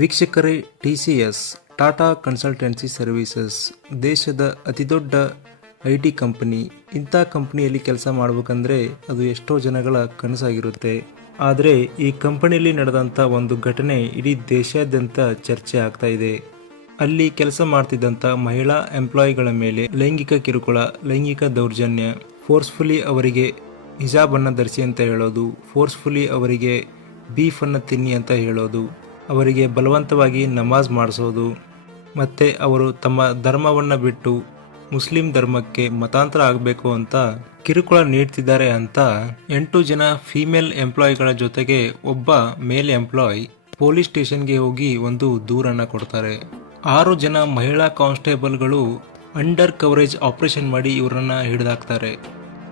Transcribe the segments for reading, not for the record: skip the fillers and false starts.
ವೀಕ್ಷಕರೇ, TCS Tata consultancy services ದೇಶದ ಅತಿದೊಡ್ಡ IT ಕಂಪನಿ. ಇಂಥ ಕಂಪನಿಯಲ್ಲಿ ಕೆಲಸ ಮಾಡಬೇಕಂದ್ರೆ ಅದು ಎಷ್ಟೋ ಜನಗಳ ಕನಸಾಗಿರುತ್ತೆ. ಆದರೆ ಈ ಕಂಪನಿಯಲ್ಲಿ ನಡೆದಂಥ ಒಂದು ಘಟನೆ ಇಡೀ ದೇಶಾದ್ಯಂತ ಚರ್ಚೆ ಆಗ್ತಾ ಇದೆ. ಅಲ್ಲಿ ಕೆಲಸ ಮಾಡ್ತಿದ್ದಂಥ ಮಹಿಳಾ ಎಂಪ್ಲಾಯಿಗಳ ಮೇಲೆ ಲೈಂಗಿಕ ಕಿರುಕುಳ, ಲೈಂಗಿಕ ದೌರ್ಜನ್ಯ, ಫೋರ್ಸ್ಫುಲಿ ಅವರಿಗೆ ಹಿಜಾಬನ್ನು ಧರಿಸಿ ಅಂತ ಹೇಳೋದು, ಫೋರ್ಸ್ಫುಲಿ ಅವರಿಗೆ ಬೀಫನ್ನು ತಿನ್ನಿ ಅಂತ ಹೇಳೋದು, ಅವರಿಗೆ ಬಲವಂತವಾಗಿ ನಮಾಜ್ ಮಾಡಿಸೋದು, ಮತ್ತು ಅವರು ತಮ್ಮ ಧರ್ಮವನ್ನು ಬಿಟ್ಟು ಮುಸ್ಲಿಂ ಧರ್ಮಕ್ಕೆ ಮತಾಂತರ ಆಗಬೇಕು ಅಂತ ಕಿರುಕುಳ ನೀಡ್ತಿದ್ದಾರೆ ಅಂತ 8 ಜನ ಫೀಮೇಲ್ ಎಂಪ್ಲಾಯಿಗಳ ಜೊತೆಗೆ ಒಬ್ಬ ಮೇಲ್ ಎಂಪ್ಲಾಯ್ ಪೊಲೀಸ್ ಸ್ಟೇಷನ್ಗೆ ಹೋಗಿ ಒಂದು ದೂರನ್ನು ಕೊಡ್ತಾರೆ. 6 ಜನ ಮಹಿಳಾ ಕಾನ್ಸ್ಟೇಬಲ್ಗಳು ಅಂಡರ್ ಕವರೇಜ್ ಆಪರೇಷನ್ ಮಾಡಿ ಇವರನ್ನ ಹಿಡಿದಾಕ್ತಾರೆ.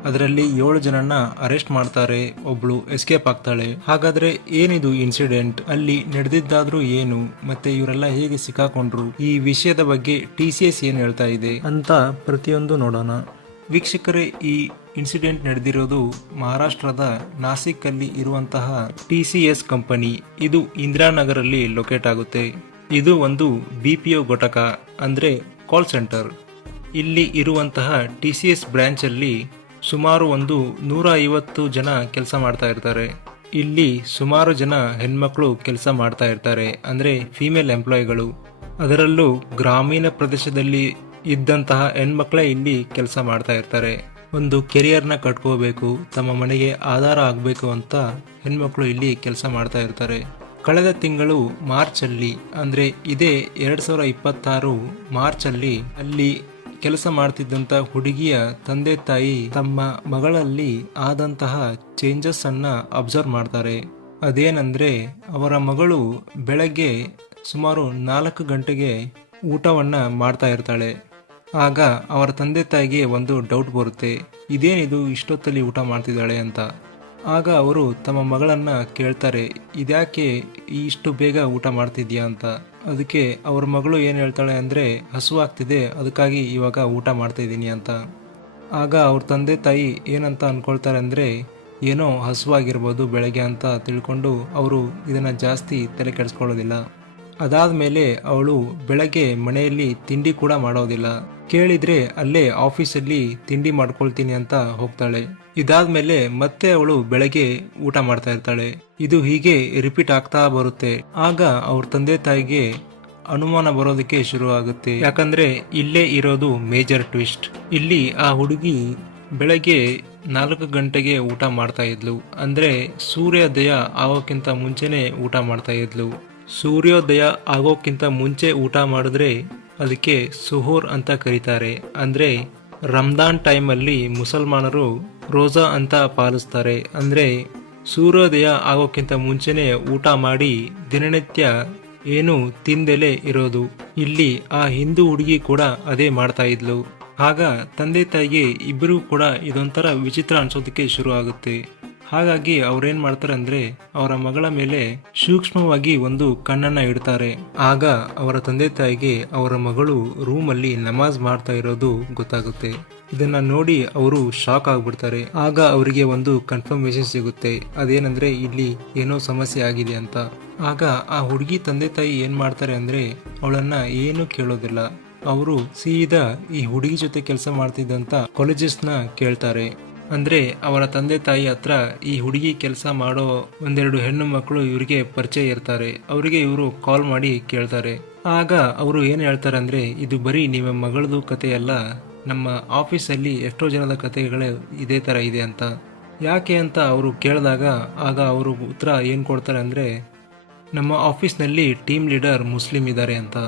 ಅದರಲ್ಲಿ 7 ಜನನ್ನ ಅರೆಸ್ಟ್ ಮಾಡ್ತಾರೆ, ಒಬ್ಳು ಎಸ್ಕೇಪ್ ಆಗ್ತಾಳೆ. ಹಾಗಾದ್ರೆ ಏನಿದು ಇನ್ಸಿಡೆಂಟ್, ಅಲ್ಲಿ ನಡೆದಿದ್ದಾದ್ರೂ ಏನು, ಮತ್ತೆ ಇವರೆಲ್ಲ ಹೇಗೆ ಸಿಕ್ಕಾಕೊಂಡ್ರು, ಈ ವಿಷಯದ ಬಗ್ಗೆ TCS ಏನ್ ಹೇಳ್ತಾ ಇದೆ ಅಂತ ಪ್ರತಿಯೊಂದು ನೋಡೋಣ. ವೀಕ್ಷಕರೇ, ಈ ಇನ್ಸಿಡೆಂಟ್ ನಡೆದಿರೋದು ಮಹಾರಾಷ್ಟ್ರದ ನಾಸಿಕ್ ಅಲ್ಲಿ ಇರುವಂತಹ TCS ಕಂಪನಿ. ಇದು ಇಂದಿರಾನಗರಲ್ಲಿ ಲೊಕೇಟ್ ಆಗುತ್ತೆ. ಇದು ಒಂದು BPO ಘಟಕ, ಅಂದ್ರೆ ಕಾಲ್ ಸೆಂಟರ್. ಇಲ್ಲಿ ಇರುವಂತಹ TCS ಬ್ರಾಂಚ್ ಅಲ್ಲಿ ಸುಮಾರು 150 ಜನ ಕೆಲಸ ಮಾಡ್ತಾ ಇರ್ತಾರೆ. ಇಲ್ಲಿ ಸುಮಾರು ಜನ ಹೆಣ್ಮಕ್ಳು ಕೆಲಸ ಮಾಡ್ತಾ ಇರ್ತಾರೆ, ಅಂದ್ರೆ ಫೀಮೇಲ್ ಎಂಪ್ಲಾಯಿಗಳು. ಅದರಲ್ಲೂ ಗ್ರಾಮೀಣ ಪ್ರದೇಶದಲ್ಲಿ ಇದ್ದಂತಹ ಹೆಣ್ಮಕ್ಳೇ ಇಲ್ಲಿ ಕೆಲಸ ಮಾಡ್ತಾ ಇರ್ತಾರೆ. ಒಂದು ಕೆರಿಯರ್ನ ಕಟ್ಕೋಬೇಕು, ತಮ್ಮ ಮನೆಗೆ ಆಧಾರ ಆಗಬೇಕು ಅಂತ ಹೆಣ್ಮಕ್ಳು ಇಲ್ಲಿ ಕೆಲಸ ಮಾಡ್ತಾ ಇರ್ತಾರೆ. ಕಳೆದ ತಿಂಗಳು ಮಾರ್ಚಲ್ಲಿ, ಅಂದ್ರೆ ಇದೇ 2026 ಮಾರ್ಚಲ್ಲಿ ಅಲ್ಲಿ ಕೆಲಸ ಮಾಡ್ತಿದ್ದಂತ ಹುಡುಗಿಯ ತಂದೆ ತಾಯಿ ತಮ್ಮ ಮಗಳಲ್ಲಿ ಆದಂತಹ ಚೇಂಜಸ್ ಅನ್ನ ಅಬ್ಸರ್ವ್ ಮಾಡ್ತಾರೆ. ಅದೇನಂದ್ರೆ ಅವರ ಮಗಳು ಬೆಳಗ್ಗೆ ಸುಮಾರು 4 ಗಂಟೆಗೆ ಊಟವನ್ನ ಮಾಡ್ತಾ ಇರ್ತಾಳೆ. ಆಗ ಅವರ ತಂದೆ ತಾಯಿಗೆ ಒಂದು ಡೌಟ್ ಬರುತ್ತೆ, ಇದೇನಿದು ಇಷ್ಟೊತ್ತಲ್ಲಿ ಊಟ ಮಾಡ್ತಿದ್ದಾಳೆ ಅಂತ. ಆಗ ಅವರು ತಮ್ಮ ಮಗಳನ್ನ ಕೇಳ್ತಾರೆ, ಇದ್ಯಾಕೆ ಇಷ್ಟು ಬೇಗ ಊಟ ಮಾಡ್ತಿದ್ಯಾ ಅಂತ. ಅದಕ್ಕೆ ಅವ್ರ ಮಗಳು ಏನು ಹೇಳ್ತಾಳೆ ಅಂದರೆ, ಹಸುವಾಗ್ತಿದೆ, ಅದಕ್ಕಾಗಿ ಇವಾಗ ಊಟ ಮಾಡ್ತಾ ಇದ್ದೀನಿ ಅಂತ. ಆಗ ಅವ್ರ ತಂದೆ ತಾಯಿ ಏನಂತ ಅಂದ್ಕೊಳ್ತಾರೆ ಅಂದರೆ, ಏನೋ ಹಸುವಾಗಿರ್ಬೋದು ಬೆಳಗ್ಗೆ ಅಂತ ತಿಳ್ಕೊಂಡು ಅವರು ಇದನ್ನು ಜಾಸ್ತಿ ತಲೆ ಕೆಡಿಸ್ಕೊಳ್ಳೋದಿಲ್ಲ. ಅದಾದಮೇಲೆ ಅವಳು ಬೆಳಗ್ಗೆ ಮನೆಯಲ್ಲಿ ತಿಂಡಿ ಕೂಡ ಮಾಡೋದಿಲ್ಲ. ಕೇಳಿದ್ರೆ ಅಲ್ಲೇ ಆಫೀಸಲ್ಲಿ ತಿಂಡಿ ಮಾಡ್ಕೊಳ್ತೀನಿ ಅಂತ ಹೋಗ್ತಾಳೆ. ಇದಾದ್ಮೇಲೆ ಮತ್ತೆ ಅವಳು ಬೆಳಗ್ಗೆ ಊಟ ಮಾಡ್ತಾ ಇರ್ತಾಳೆ. ಇದು ಹೀಗೆ ರಿಪೀಟ್ ಆಗ್ತಾ ಬರುತ್ತೆ. ಆಗ ಅವ್ರ ತಂದೆ ತಾಯಿಗೆ ಅನುಮಾನ ಬರೋದಕ್ಕೆ ಶುರು ಆಗುತ್ತೆ. ಯಾಕಂದ್ರೆ ಇಲ್ಲೇ ಇರೋದು ಮೇಜರ್ ಟ್ವಿಸ್ಟ್. ಇಲ್ಲಿ ಆ ಹುಡುಗಿ ಬೆಳಗ್ಗೆ 4 ಗಂಟೆಗೆ ಊಟ ಮಾಡ್ತಾ ಇದ್ಲು, ಅಂದ್ರೆ ಸೂರ್ಯೋದಯ ಆಗೋಕ್ಕಿಂತ ಮುಂಚೆನೆ ಊಟ ಮಾಡ್ತಾ ಇದ್ಲು. ಸೂರ್ಯೋದಯ ಆಗೋಕ್ಕಿಂತ ಮುಂಚೆ ಊಟ ಮಾಡಿದ್ರೆ ಅದಕ್ಕೆ ಸುಹೂರ್ ಅಂತ ಕರೀತಾರೆ. ಅಂದ್ರೆ ರಂಜಾನ್ ಟೈಮಲ್ಲಿ ಮುಸಲ್ಮಾನರು ರೋಜಾ ಅಂತ ಪಾಲಿಸ್ತಾರೆ. ಅಂದ್ರೆ ಸೂರ್ಯೋದಯ ಆಗೋಕ್ಕಿಂತ ಮುಂಚೆನೆ ಊಟ ಮಾಡಿ ದಿನನಿತ್ಯ ಏನು ತಿಂದೆಲೆ ಇರೋದು. ಇಲ್ಲಿ ಆ ಹಿಂದೂ ಹುಡುಗಿ ಕೂಡ ಅದೇ ಮಾಡ್ತಾ ಇದ್ಲು. ಆಗ ತಂದೆ ತಾಯಿಗೆ ಇಬ್ಬರಿಗೂ ಕೂಡ ಇದೊಂಥರ ವಿಚಿತ್ರ ಅನ್ಸೋದಕ್ಕೆ ಶುರು ಆಗುತ್ತೆ. ಹಾಗಾಗಿ ಅವ್ರೇನ್ ಮಾಡ್ತಾರೆ ಅಂದ್ರೆ ಅವರ ಮಗಳ ಮೇಲೆ ಸೂಕ್ಷ್ಮವಾಗಿ ಒಂದು ಕಣ್ಣನ್ನ ಇಡ್ತಾರೆ. ಆಗ ಅವರ ತಂದೆ ತಾಯಿಗೆ ಅವರ ಮಗಳು ರೂಮಲ್ಲಿ ನಮಾಜ್ ಮಾಡ್ತಾ ಇರೋದು ಗೊತ್ತಾಗುತ್ತೆ. ಇದನ್ನ ನೋಡಿ ಅವರು ಶಾಕ್ ಆಗ್ಬಿಡ್ತಾರೆ. ಆಗ ಅವರಿಗೆ ಒಂದು ಕನ್ಫರ್ಮೇಶನ್ ಸಿಗುತ್ತೆ, ಅದೇನಂದ್ರೆ ಇಲ್ಲಿ ಏನೋ ಸಮಸ್ಯೆ ಆಗಿದೆ ಅಂತ. ಆಗ ಆ ಹುಡುಗಿ ತಂದೆ ತಾಯಿ ಏನ್ ಮಾಡ್ತಾರೆ ಅಂದ್ರೆ ಅವಳನ್ನ ಏನು ಕೇಳೋದಿಲ್ಲ. ಅವರು ಸೀದಾ ಈ ಹುಡುಗಿ ಜೊತೆ ಕೆಲಸ ಮಾಡ್ತಿದ್ದಂತ ಕಾಲೇಜಸ್ನ ಕೇಳ್ತಾರೆ. ಅಂದ್ರೆ ಅವರ ತಂದೆ ತಾಯಿ ಹತ್ರ ಈ ಹುಡುಗಿ ಕೆಲಸ ಮಾಡೋ 1-2 ಹೆಣ್ಣು ಮಕ್ಕಳು ಇವರಿಗೆ ಪರಿಚಯ ಇರ್ತಾರೆ. ಅವರಿಗೆ ಇವರು ಕಾಲ್ ಮಾಡಿ ಕೇಳ್ತಾರೆ. ಆಗ ಅವರು ಏನ್ ಹೇಳ್ತಾರೆ ಅಂದ್ರೆ, ಇದು ಬರೀ ನಿಮ್ಮ ಮಗಳದು ಕಥೆಯಲ್ಲ, ನಮ್ಮ ಆಫೀಸಲ್ಲಿ ಎಷ್ಟೋ ಜನದ ಕಥೆಗಳೇ ಇದೇ ತರ ಇದೆ ಅಂತ. ಯಾಕೆ ಅಂತ ಅವರು ಕೇಳಿದಾಗ ಆಗ ಅವರು ಉತ್ತರ ಏನ್ ಕೊಡ್ತಾರೆ ಅಂದ್ರೆ, ನಮ್ಮ ಆಫೀಸ್ನಲ್ಲಿ ಟೀಮ್ ಲೀಡರ್ ಮುಸ್ಲಿಂ ಇದ್ದಾರೆ ಅಂತ.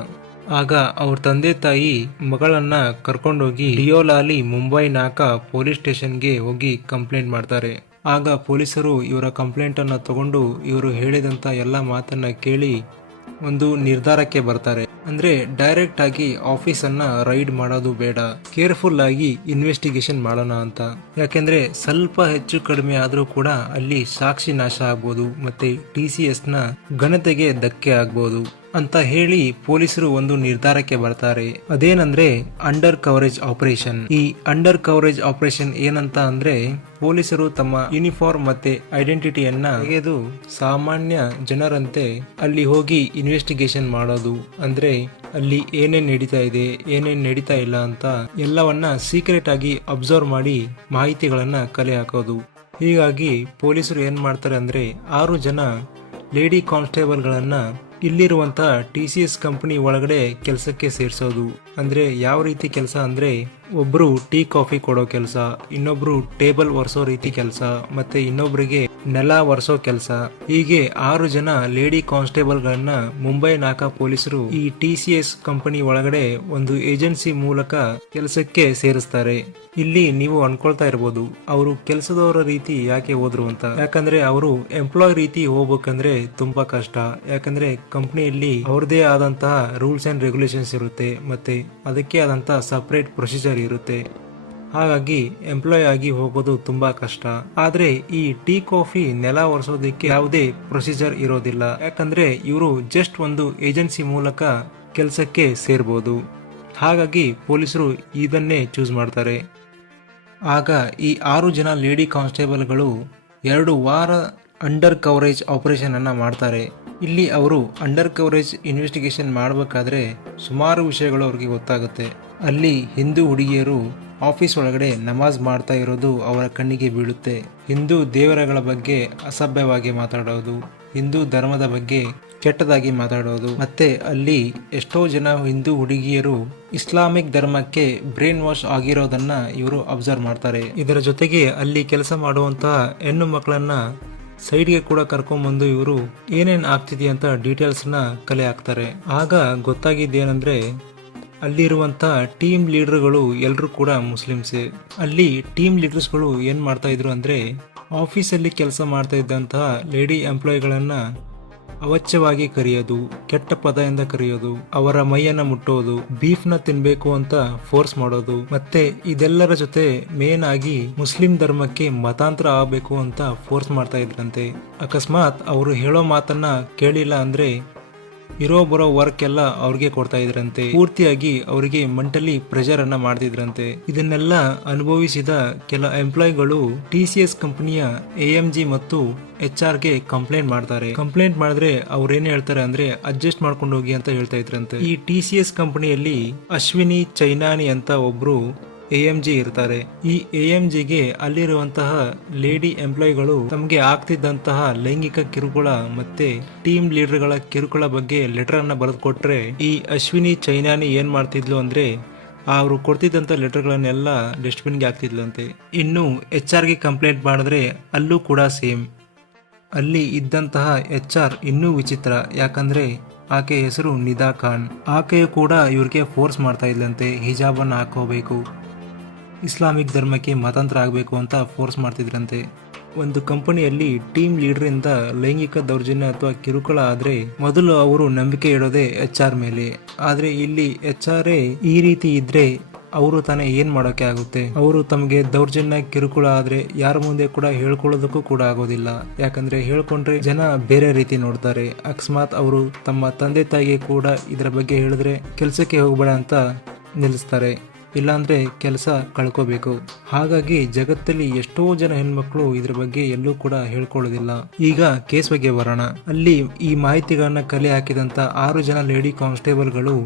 ಆಗ ಅವ್ರ ತಂದೆ ತಾಯಿ ಮಗಳನ್ನ ಕರ್ಕೊಂಡೋಗಿ ಡಿಯೋಲಾಲಿ ಮುಂಬೈ ನಾಕಾ ಪೊಲೀಸ್ ಸ್ಟೇಷನ್ಗೆ ಹೋಗಿ ಕಂಪ್ಲೇಂಟ್ ಮಾಡ್ತಾರೆ. ಆಗ ಪೊಲೀಸರು ಇವರ ಕಂಪ್ಲೇಂಟ್ ಅನ್ನ ತಗೊಂಡು ಇವರು ಹೇಳಿದಂತ ಎಲ್ಲ ಮಾತನ್ನ ಕೇಳಿ ಒಂದು ನಿರ್ಧಾರಕ್ಕೆ ಬರ್ತಾರೆ. ಅಂದ್ರೆ ಡೈರೆಕ್ಟ್ ಆಗಿ ಆಫೀಸ್ ಅನ್ನ ರೈಡ್ ಮಾಡೋದು ಬೇಡ, ಕೇರ್ಫುಲ್ ಆಗಿ ಇನ್ವೆಸ್ಟಿಗೇಷನ್ ಮಾಡೋಣ ಅಂತ. ಯಾಕೆಂದ್ರೆ ಸ್ವಲ್ಪ ಹೆಚ್ಚು ಕಡಿಮೆ ಆದ್ರೂ ಕೂಡ ಅಲ್ಲಿ ಸಾಕ್ಷಿ ನಾಶ ಆಗ್ಬೋದು, ಮತ್ತೆ TCS ನ ಘನತೆಗೆ ಧಕ್ಕೆ ಆಗ್ಬೋದು. ಅಂತ ಹೇಳಿ ಪೊಲೀಸರು ಒಂದು ನಿರ್ಧಾರಕ್ಕೆ ಬರ್ತಾರೆ. ಅದೇನಂದ್ರೆ ಅಂಡರ್ ಕವರೇಜ್ ಆಪರೇಷನ್. ಈ ಅಂಡರ್ ಕವರೇಜ್ ಆಪರೇಷನ್ ಏನಂತ ಅಂದ್ರೆ ಪೊಲೀಸರು ತಮ್ಮ ಯೂನಿಫಾರ್ಮ್ ಮತ್ತೆ ಐಡೆಂಟಿಟಿಯನ್ನ ತೆಗೆದು ಸಾಮಾನ್ಯ ಜನರಂತೆ ಅಲ್ಲಿ ಹೋಗಿ ಇನ್ವೆಸ್ಟಿಗೇಷನ್ ಮಾಡೋದು. ಅಂದ್ರೆ ಅಲ್ಲಿ ಏನೇನ್ ನಡೀತಾ ಇದೆ, ಏನೇನ್ ನಡೀತಾ ಇಲ್ಲ ಅಂತ ಎಲ್ಲವನ್ನ ಸೀಕ್ರೆಟ್ ಆಗಿ ಅಬ್ಸರ್ವ್ ಮಾಡಿ ಮಾಹಿತಿಗಳನ್ನ ಕಲೆ ಹಾಕೋದು. ಹೀಗಾಗಿ ಪೊಲೀಸರು ಏನ್ ಮಾಡ್ತಾರೆ ಅಂದ್ರೆ 6 ಜನ ಲೇಡಿ ಕಾನ್ಸ್ಟೇಬಲ್ಗಳನ್ನ ಇಲ್ಲಿರುವಂತಹ TCS ಕಂಪನಿ ಒಳಗಡೆ ಕೆಲಸಕ್ಕೆ ಸೇರಿಸೋದು. ಅಂದ್ರೆ ಯಾವ ರೀತಿ ಕೆಲಸ ಅಂದ್ರೆ ಒಬ್ರು ಟೀ ಕಾಫಿ ಕೊಡೋ ಕೆಲಸ, ಇನ್ನೊಬ್ರು ಟೇಬಲ್ ಒರೆಸೋ ರೀತಿ ಕೆಲಸ, ಮತ್ತೆ ಇನ್ನೊಬ್ರಿಗೆ ನೆಲ ಒರೆಸೋ ಕೆಲಸ. ಹೀಗೆ 6 ಜನ ಲೇಡಿ ಕಾನ್ಸ್ಟೇಬಲ್ ಗಳನ್ನ ಮುಂಬೈ ನಾಕಾ ಪೊಲೀಸರು ಈ TCS ಕಂಪನಿ ಒಳಗಡೆ ಒಂದು ಏಜೆನ್ಸಿ ಮೂಲಕ ಕೆಲಸಕ್ಕೆ ಸೇರಿಸ್ತಾರೆ. ಇಲ್ಲಿ ನೀವು ಅನ್ಕೊಳ್ತಾ ಇರ್ಬೋದು, ಅವರು ಕೆಲಸದವರ ರೀತಿ ಯಾಕೆ ಹೋದ್ರು ಅಂತ. ಯಾಕಂದ್ರೆ ಅವರು ಎಂಪ್ಲಾಯ್ ರೀತಿ ಹೋಗ್ಬೇಕಂದ್ರೆ ತುಂಬಾ ಕಷ್ಟ. ಯಾಕಂದ್ರೆ ಕಂಪನಿಯಲ್ಲಿ ಅವ್ರದೇ ಆದಂತಹ ರೂಲ್ಸ್ ಅಂಡ್ ರೆಗ್ಯುಲೇಷನ್ಸ್ ಇರುತ್ತೆ, ಮತ್ತೆ ಅದಕ್ಕೆ ಆದಂತಹ ಸಪರೇಟ್ ಪ್ರೊಸೀಜರ್ ಇರುತ್ತೆ. ಹಾಗಾಗಿ ಎಂಪ್ಲಾಯ್ ಆಗಿ ಹೋಗೋದು ತುಂಬಾ ಕಷ್ಟ. ಆದ್ರೆ ಈ ಟೀ ಕಾಫಿ ನೆಲ ಒರೆಸೋದಕ್ಕೆ ಯಾವುದೇ ಪ್ರೊಸೀಜರ್ ಇರೋದಿಲ್ಲ. ಯಾಕಂದ್ರೆ ಇವರು ಜಸ್ಟ್ ಒಂದು ಏಜೆನ್ಸಿ ಮೂಲಕ ಕೆಲಸಕ್ಕೆ ಸೇರ್ಬೋದು. ಹಾಗಾಗಿ ಪೊಲೀಸರು ಇದನ್ನೇ ಚೂಸ್ ಮಾಡ್ತಾರೆ. ಆಗ ಈ 6 ಜನ ಲೇಡಿ ಕಾನ್ಸ್ಟೇಬಲ್ಗಳು 2 ವಾರ ಅಂಡರ್ ಕವರೇಜ್ ಆಪರೇಷನ್ ಅನ್ನ ಮಾಡ್ತಾರೆ. ಇಲ್ಲಿ ಅವರು ಅಂಡರ್ ಕವರೇಜ್ ಇನ್ವೆಸ್ಟಿಗೇಷನ್ ಮಾಡಬೇಕಾದ್ರೆ ಸುಮಾರು ವಿಷಯಗಳು ಅವ್ರಿಗೆ ಗೊತ್ತಾಗುತ್ತೆ. ಅಲ್ಲಿ ಹಿಂದೂ ಹುಡುಗಿಯರು ಆಫೀಸ್ ಒಳಗಡೆ ನಮಾಜ್ ಮಾಡ್ತಾ ಇರೋದು ಅವರ ಕಣ್ಣಿಗೆ ಬೀಳುತ್ತೆ. ಹಿಂದೂ ದೇವರುಗಳ ಬಗ್ಗೆ ಅಸಭ್ಯವಾಗಿ ಮಾತಾಡೋದು, ಹಿಂದೂ ಧರ್ಮದ ಬಗ್ಗೆ ಕೆಟ್ಟದಾಗಿ ಮಾತಾಡೋದು, ಮತ್ತೆ ಅಲ್ಲಿ ಎಷ್ಟೋ ಜನ ಹಿಂದೂ ಹುಡುಗಿಯರು ಇಸ್ಲಾಮಿಕ್ ಧರ್ಮಕ್ಕೆ ಬ್ರೈನ್ ವಾಶ್ ಆಗಿರೋದನ್ನ ಇವರು ಅಬ್ಸರ್ವ್ ಮಾಡ್ತಾರೆ. ಇದರ ಜೊತೆಗೆ ಅಲ್ಲಿ ಕೆಲಸ ಮಾಡುವಂತಹ ಹೆಣ್ಣು ಮಕ್ಕಳನ್ನ ಸೈಡ್ಗೆ ಕೂಡ ಕರ್ಕೊಂಡ್ಬಂದು ಇವರು ಏನೇನ್ ಆಗ್ತಿದೆ ಅಂತ ಡೀಟೇಲ್ಸ್ ನ ಕಲೆ ಹಾಕ್ತಾರೆ. ಆಗ ಗೊತ್ತಾಗಿದ್ದೇನೆಂದ್ರೆ ಅಲ್ಲಿರುವಂತ ಟೀಮ್ ಲೀಡರ್ಗಳು ಎಲ್ಲರೂ ಕೂಡ ಮುಸ್ಲಿಮ್ಸೇ. ಅಲ್ಲಿ ಟೀಮ್ ಲೀಡರ್ಸ್ಗಳು ಏನ್ ಮಾಡ್ತಾ ಇದ್ರು ಅಂದ್ರೆ ಆಫೀಸಲ್ಲಿ ಕೆಲಸ ಮಾಡ್ತಾ ಇದ್ದಂತಹ ಲೇಡಿ ಎಂಪ್ಲಾಯಿಗಳನ್ನ ಅವಶ್ಯವಾಗಿ ಕರೆಯೋದು, ಕೆಟ್ಟ ಪದದಿಂದ ಕರೆಯೋದು, ಅವರ ಮೈಯನ್ನ ಮುಟ್ಟೋದು, ಬೀಫ್ ನ ತಿನ್ಬೇಕು ಅಂತ ಫೋರ್ಸ್ ಮಾಡೋದು, ಮತ್ತೆ ಇದೆಲ್ಲರ ಜೊತೆ ಮೇನ್ ಆಗಿ ಮುಸ್ಲಿಂ ಧರ್ಮಕ್ಕೆ ಮತಾಂತರ ಆಗಬೇಕು ಅಂತ ಫೋರ್ಸ್ ಮಾಡ್ತಾ ಇದ್ರಂತೆ. ಅಕಸ್ಮಾತ್ ಅವರು ಹೇಳೋ ಮಾತನ್ನ ಕೇಳಿಲ್ಲ ಅಂದ್ರೆ ಇರೋ ಬರೋ ವರ್ಕ್ ಎಲ್ಲ ಅವ್ರಿಗೆ ಕೊಡ್ತಾ ಇದ್ರಂತೆ. ಪೂರ್ತಿಯಾಗಿ ಅವರಿಗೆ ಮೆಂಟಲಿ ಪ್ರೆಷರ್ ಅನ್ನ ಮಾಡ್ತಿದ್ರಂತೆ. ಇದನ್ನೆಲ್ಲ ಅನುಭವಿಸಿದ ಕೆಲ ಎಂಪ್ಲಾಯ್ಗಳು TCS ಕಂಪನಿಯ AMG ಮತ್ತು HR ಗೆ ಕಂಪ್ಲೇಂಟ್ ಮಾಡ್ತಾರೆ. ಕಂಪ್ಲೇಂಟ್ ಮಾಡಿದ್ರೆ ಅವ್ರೇನ್ ಹೇಳ್ತಾರೆ ಅಂದ್ರೆ ಅಡ್ಜಸ್ಟ್ ಮಾಡ್ಕೊಂಡು ಹೋಗಿ ಅಂತ ಹೇಳ್ತಾ ಇದ್ರಂತೆ. ಈ TCS ಕಂಪನಿಯಲ್ಲಿ ಅಶ್ವಿನಿ ಚೈನಾನಿ ಅಂತ ಒಬ್ರು AMG ಇರ್ತಾರೆ. ಈ AMGಗೆ ಅಲ್ಲಿರುವಂತಹ ಲೇಡಿ ಎಂಪ್ಲಾಯ್ಗಳು ತಮಗೆ ಆಗ್ತಿದ್ದಂತಹ ಲೈಂಗಿಕ ಕಿರುಕುಳ ಮತ್ತೆ ಟೀಮ್ ಲೀಡರ್ಗಳ ಕಿರುಕುಳ ಬಗ್ಗೆ ಲೆಟರ್ ಅನ್ನ ಬರೆದು ಕೊಟ್ರೆ ಈ ಅಶ್ವಿನಿ ಚೈನಾನಿ ಏನ್ ಮಾಡ್ತಿದ್ಲು ಅಂದ್ರೆ ಅವರು ಕೊಡ್ತಿದ್ದಂತ ಲೆಟರ್ಗಳನ್ನೆಲ್ಲ ಡಸ್ಟ್ಬಿನ್ಗೆ ಹಾಕ್ತಿದ್ಲಂತೆ. ಇನ್ನು HR ಗೆ ಕಂಪ್ಲೇಂಟ್ ಮಾಡಿದ್ರೆ ಅಲ್ಲೂ ಕೂಡ ಸೇಮ್. ಅಲ್ಲಿ ಇದ್ದಂತಹ HR ಇನ್ನೂ ವಿಚಿತ್ರ. ಯಾಕಂದ್ರೆ ಆಕೆ ಹೆಸರು ನಿದಾ ಖಾನ್. ಆಕೆಯು ಕೂಡ ಇವ್ರಿಗೆ ಫೋರ್ಸ್ ಮಾಡ್ತಾ ಇದ್ಲಂತೆ, ಹಿಜಾಬ್ ಅನ್ನ ಹಾಕೋಬೇಕು, ಇಸ್ಲಾಮಿಕ್ ಧರ್ಮಕ್ಕೆ ಮತಾಂತರ ಆಗಬೇಕು ಅಂತ ಫೋರ್ಸ್ ಮಾಡ್ತಿದ್ರಂತೆ. ಒಂದು ಕಂಪನಿಯಲ್ಲಿ ಟೀಮ್ ಲೀಡರ್ ಇಂದ ಲೈಂಗಿಕ ದೌರ್ಜನ್ಯ ಅಥವಾ ಕಿರುಕುಳ ಆದ್ರೆ ಮೊದಲು ಅವರು ನಂಬಿಕೆ ಇಡೋದೇ HR ಮೇಲೆ. ಆದ್ರೆ ಇಲ್ಲಿ HR ಈ ರೀತಿ ಇದ್ರೆ ಅವರು ತಾನೇ ಏನ್ ಮಾಡೋಕೆ ಆಗುತ್ತೆ. ಅವರು ತಮಗೆ ದೌರ್ಜನ್ಯ ಕಿರುಕುಳ ಆದ್ರೆ ಯಾರ ಮುಂದೆ ಕೂಡ ಹೇಳ್ಕೊಳ್ಳೋದಕ್ಕೂ ಕೂಡ ಆಗೋದಿಲ್ಲ. ಯಾಕಂದ್ರೆ ಹೇಳ್ಕೊಂಡ್ರೆ ಜನ ಬೇರೆ ರೀತಿ ನೋಡ್ತಾರೆ. ಅಕಸ್ಮಾತ್ ಅವರು ತಮ್ಮ ತಂದೆ ತಾಯಿಗೆ ಕೂಡ ಇದರ ಬಗ್ಗೆ ಹೇಳಿದ್ರೆ ಕೆಲ್ಸಕ್ಕೆ ಹೋಗ್ಬೇಡ ಅಂತ ನಿಲ್ಲಿಸ್ತಾರೆ, ಇಲ್ಲಾಂದ್ರೆ ಕೆಲಸ ಕಳ್ಕೋಬೇಕು. ಹಾಗಾಗಿ ಜಗತ್ತಲ್ಲಿ ಎಷ್ಟೋ ಜನ ಹೆಣ್ಮಕ್ಳು ಇದ್ರ ಬಗ್ಗೆ ಎಲ್ಲೂ ಕೂಡ ಹೇಳ್ಕೊಳ್ಳೋದಿಲ್ಲ. ಈಗ ಕೇಸ್ ಬಗ್ಗೆ ಬರೋಣ. ಅಲ್ಲಿ ಈ ಮಾಹಿತಿಗಳನ್ನ ಕಲೆ ಹಾಕಿದಂತ 6 ಜನ ಲೇಡಿ ಕಾನ್ಸ್ಟೇಬಲ್ಗಳು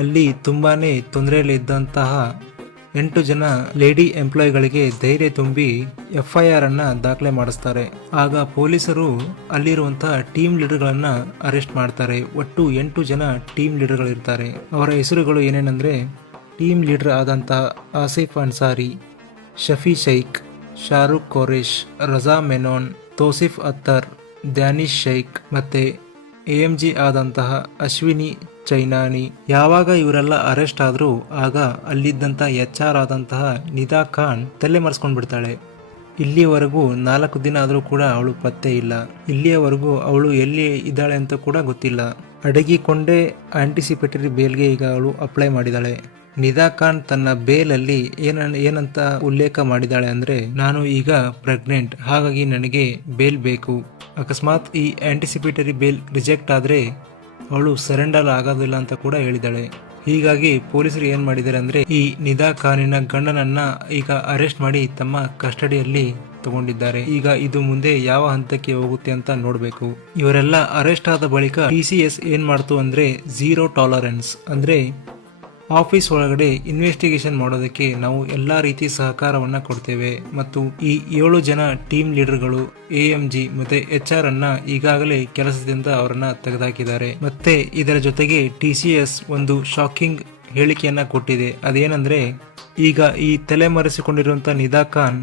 ಅಲ್ಲಿ ತುಂಬಾನೇ ತೊಂದರೆಯಲ್ಲಿದ್ದಂತಹ 8 ಜನ ಲೇಡಿ ಎಂಪ್ಲಾಯ್ಗಳಿಗೆ ಧೈರ್ಯ ತುಂಬಿ FIR ಅನ್ನ ದಾಖಲೆ ಮಾಡಿಸ್ತಾರೆ. ಆಗ ಪೊಲೀಸರು ಅಲ್ಲಿರುವಂತಹ ಟೀಮ್ ಲೀಡರ್ಗಳನ್ನ ಅರೆಸ್ಟ್ ಮಾಡ್ತಾರೆ. ಒಟ್ಟು 8 ಜನ ಟೀಮ್ ಲೀಡರ್ಗಳಿರ್ತಾರೆ. ಅವರ ಹೆಸರುಗಳು ಏನೇನಂದ್ರೆ ಟೀಮ್ ಲೀಡರ್ ಆದಂತಹ ಆಸಿಫ್ ಅನ್ಸಾರಿ, ಶಫಿ ಶೈಖ್, ಶಾರುಖ್ ಕೋರೇಶ್, ರಜಾ ಮೆನೋನ್, ತೋಸಿಫ್ ಅತ್ತರ್, ಡ್ಯಾನಿಶ್ ಶೈಖ್ ಮತ್ತೆ AMG ಆದಂತಹ ಅಶ್ವಿನಿ ಚೈನಾನಿ. ಯಾವಾಗ ಇವರೆಲ್ಲ ಅರೆಸ್ಟ್ ಆದ್ರು ಆಗ ಅಲ್ಲಿದ್ದಂತ HR ಆದಂತಹ ನಿದಾ ಖಾನ್ ತಲೆ ಮರೆಸ್ಕೊಂಡ್ಬಿಡ್ತಾಳೆ. ಇಲ್ಲಿಯವರೆಗೂ 4 ದಿನ ಆದರೂ ಕೂಡ ಅವಳು ಪತ್ತೆ ಇಲ್ಲ. ಇಲ್ಲಿಯವರೆಗೂ ಅವಳು ಎಲ್ಲಿ ಇದ್ದಾಳೆ ಅಂತ ಕೂಡ ಗೊತ್ತಿಲ್ಲ. ಅಡಗಿಕೊಂಡೇ ಆಂಟಿಸಿಪೇಟರಿ ಬೇಲ್ಗೆ ಈಗ ಅವಳು ಅಪ್ಲೈ ಮಾಡಿದಾಳೆ. ನಿದಾ ಖಾನ್ ತನ್ನ ಬೇಲಲ್ಲಿ ಏನಂತ ಉಲ್ಲೇಖ ಮಾಡಿದಾಳೆ ಅಂದ್ರೆ, ನಾನು ಈಗ ಪ್ರೆಗ್ನೆಂಟ್, ಹಾಗಾಗಿ ನನಗೆ ಬೇಲ್ ಬೇಕು. ಅಕಸ್ಮಾತ್ ಈ ಆಂಟಿಸಿಪೇಟರಿ ಬೇಲ್ ರಿಜೆಕ್ಟ್ ಆದ್ರೆ ಅವಳು ಸರೆಂಡರ್ ಆಗೋದಿಲ್ಲ ಅಂತ ಕೂಡ ಹೇಳಿದ್ದಾಳೆ. ಹೀಗಾಗಿ ಪೊಲೀಸರು ಏನ್ ಮಾಡಿದ್ದಾರೆ ಅಂದ್ರೆ ಈ ನಿದಾ ಖಾನಿನ ಗಂಡನನ್ನ ಈಗ ಅರೆಸ್ಟ್ ಮಾಡಿ ತಮ್ಮ ಕಸ್ಟಡಿಯಲ್ಲಿ ತಗೊಂಡಿದ್ದಾರೆ. ಈಗ ಇದು ಮುಂದೆ ಯಾವ ಹಂತಕ್ಕೆ ಹೋಗುತ್ತೆ ಅಂತ ನೋಡ್ಬೇಕು. ಇವರೆಲ್ಲ ಅರೆಸ್ಟ್ ಆದ ಬಳಿಕ TCS ಏನ್ ಮಾಡ್ತು ಅಂದ್ರೆ ಝೀರೋ ಟಾಲರೆನ್ಸ್ ಅಂದ್ರೆ ಆಫೀಸ್ ಒಳಗಡೆ ಇನ್ವೆಸ್ಟಿಗೇಷನ್ ಮಾಡೋದಕ್ಕೆ ನಾವು ಎಲ್ಲಾ ರೀತಿ ಸಹಕಾರವನ್ನ ಕೊಡ್ತೇವೆ ಮತ್ತು ಈ 7 ಜನ ಟೀಮ್ ಲೀಡರ್ಗಳು AMG ಮತ್ತೆ HR ಅನ್ನ ಈಗಾಗಲೇ ಕೆಲಸದಿಂದ ಅವರನ್ನ ತೆಗೆದುಹಾಕಿದ್ದಾರೆ. ಮತ್ತೆ ಇದರ ಜೊತೆಗೆ TCS ಒಂದು ಶಾಕಿಂಗ್ ಹೇಳಿಕೆಯನ್ನ ಕೊಟ್ಟಿದೆ. ಅದೇನಂದ್ರೆ ಈಗ ಈ ತಲೆಮರೆಸಿಕೊಂಡಿರುವಂತಹ ನಿದಾ ಖಾನ್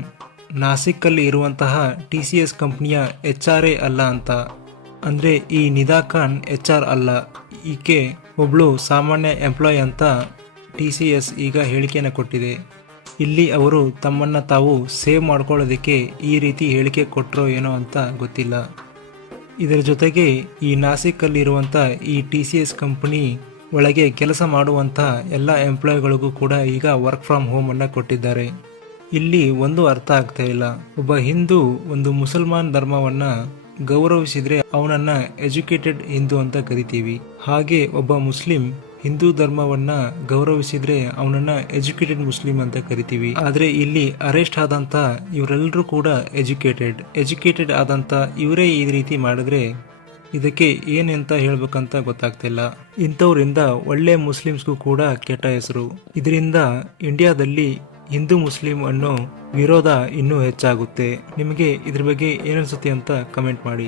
ನಾಸಿಕ್ ಅಲ್ಲಿ ಇರುವಂತಹ TCS ಕಂಪನಿಯ HR ಅಲ್ಲ ಅಂತ. ಅಂದ್ರೆ ಈ ನಿದಾ ಖಾನ್ HR ಅಲ್ಲ, ಈಕೆ ಒಬ್ಳು ಸಾಮಾನ್ಯ ಎಂಪ್ಲಾಯ್ ಅಂತ TCS ಈಗ ಹೇಳಿಕೆಯನ್ನು ಕೊಟ್ಟಿದೆ. ಇಲ್ಲಿ ಅವರು ತಮ್ಮನ್ನ ತಾವು ಸೇವ್ ಮಾಡ್ಕೊಳ್ಳೋದಕ್ಕೆ ಈ ರೀತಿ ಹೇಳಿಕೆ ಕೊಟ್ಟರೋ ಏನೋ ಅಂತ ಗೊತ್ತಿಲ್ಲ. ಇದರ ಜೊತೆಗೆ ಈ ನಾಸಿಕ್ ಅಲ್ಲಿ ಇರುವಂತ ಈ TCS ಕಂಪನಿ ಒಳಗೆ ಕೆಲಸ ಮಾಡುವಂತ ಎಲ್ಲ ಎಂಪ್ಲಾಯ್ಗಳಿಗೂ ಕೂಡ ಈಗ ವರ್ಕ್ ಫ್ರಮ್ ಹೋಮ್ ಅನ್ನ ಕೊಟ್ಟಿದ್ದಾರೆ. ಇಲ್ಲಿ ಒಂದು ಅರ್ಥ ಆಗ್ತಾ ಇಲ್ಲ. ಒಬ್ಬ ಹಿಂದೂ ಒಂದು ಮುಸಲ್ಮಾನ್ ಧರ್ಮವನ್ನ ಗೌರವಿಸಿದ್ರೆ ಅವನನ್ನ ಎಜುಕೇಟೆಡ್ ಹಿಂದೂ ಅಂತ ಕರಿತೀವಿ. ಹಾಗೆ ಒಬ್ಬ ಮುಸ್ಲಿಂ ಹಿಂದೂ ಧರ್ಮವನ್ನ ಗೌರವಿಸಿದ್ರೆ ಅವನನ್ನ ಎಜುಕೇಟೆಡ್ ಮುಸ್ಲಿಂ ಅಂತ ಕರಿತೀವಿ. ಆದ್ರೆ ಇಲ್ಲಿ ಅರೆಸ್ಟ್ ಆದಂತ ಇವರೆಲ್ಲರೂ ಕೂಡ ಎಜುಕೇಟೆಡ್ ಆದಂತ ಇವರೇ ಈ ರೀತಿ ಮಾಡಿದ್ರೆ ಇದಕ್ಕೆ ಏನಂತ ಹೇಳ್ಬೇಕಂತ ಗೊತ್ತಾಗ್ತಿಲ್ಲ. ಇಂಥವ್ರಿಂದ ಒಳ್ಳೆ ಮುಸ್ಲಿಮ್ಸ್ಗೂ ಕೂಡ ಕೆಟ್ಟ ಹೆಸರು. ಇದರಿಂದ ಇಂಡಿಯಾದಲ್ಲಿ ಹಿಂದೂ ಮುಸ್ಲಿಂ ಅನ್ನೋ ವಿರೋಧ ಇನ್ನೂ ಹೆಚ್ಚಾಗುತ್ತೆ. ನಿಮಗೆ ಇದ್ರ ಬಗ್ಗೆ ಏನನ್ಸುತ್ತೆ ಅಂತ ಕಮೆಂಟ್ ಮಾಡಿ.